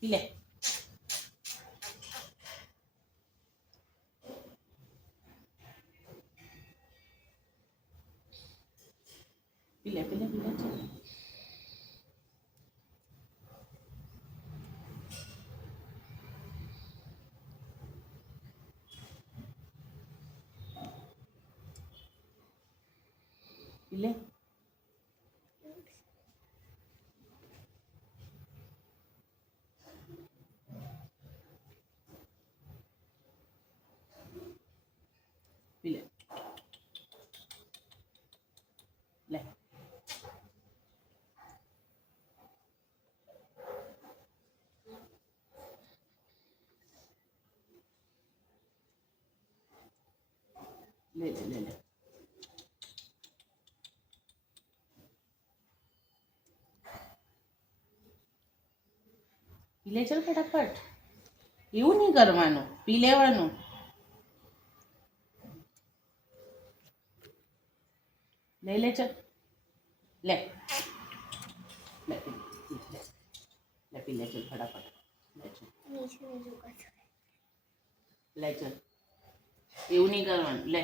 પી લે. પી લે પી લે પી લે ચાલ. પી લે. પી લે. લે. લે લે લે લે. પી લે ચાલ ફટાફટ. એવું નહીં કરવાનું, પી લેવાનું. લઈ લે ચાલ. લે લે લે પી લે ચાલ ફટાફટ. લે ચાલ લે ચાલ. એવું નહીં કરવાનું. લે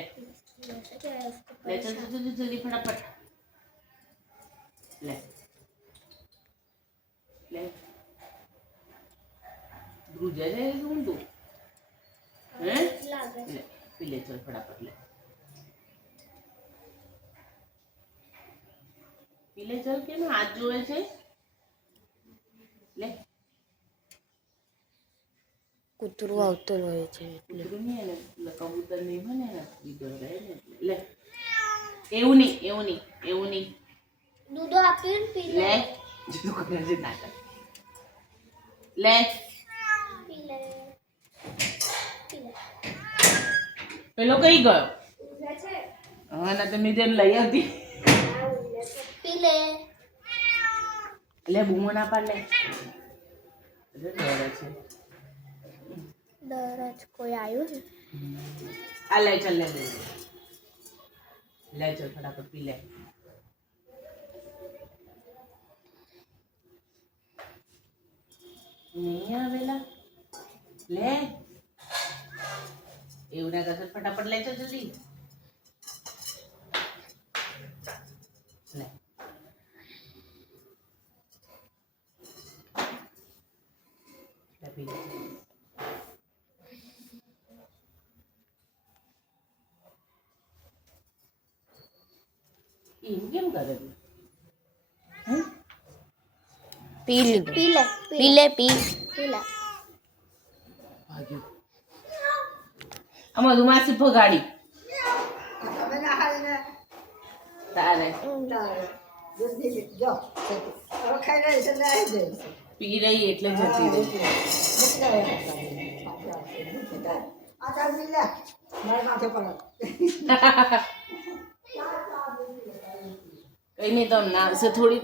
લે ચાલ જલ્દી જલ્દી ફટાફટ. લે લે. ધ્રુજા જાય શું તું? હે લે પી લે ચાલ ફટાફટ. લે પી લે ચાલ. કેમ હાથ જોવે છે? લે. કૂતરું આવતું હોય છે એટલે. કૂતરું નહીં એને કબૂતર નહીં બને ને બીજો રહે ને એટલે. લે એવું નહીં એવું નહીં એવું નહીં. દૂધ આપીને પી લે જીતું કરે છે નાટક. લે પી લે પેલો કઈ ગયો? હા ના તો મેં તેને લઈ હતી. પી લે. લે બૂમો ના પાડ. લે ડરે છે. દરજ કોઈ આવ્યું ને. આ લે ચાલ લે લે લે ચાલ ફટાફટ પી લે. નહીં આવેલા. લે એવું ના કરશે. ફટાફટ લે ચાલ જલ્દી. લે પી લે. એવું કેમ કરે તું? પી લીધું. પી લે પી લે પી લે. ભાગ્યું. આમાં ધુમાસી ભગાડી તારે પી રહી એટલે જતી રહી. કઈ નહીં તો નાવશે થોડીક વાર.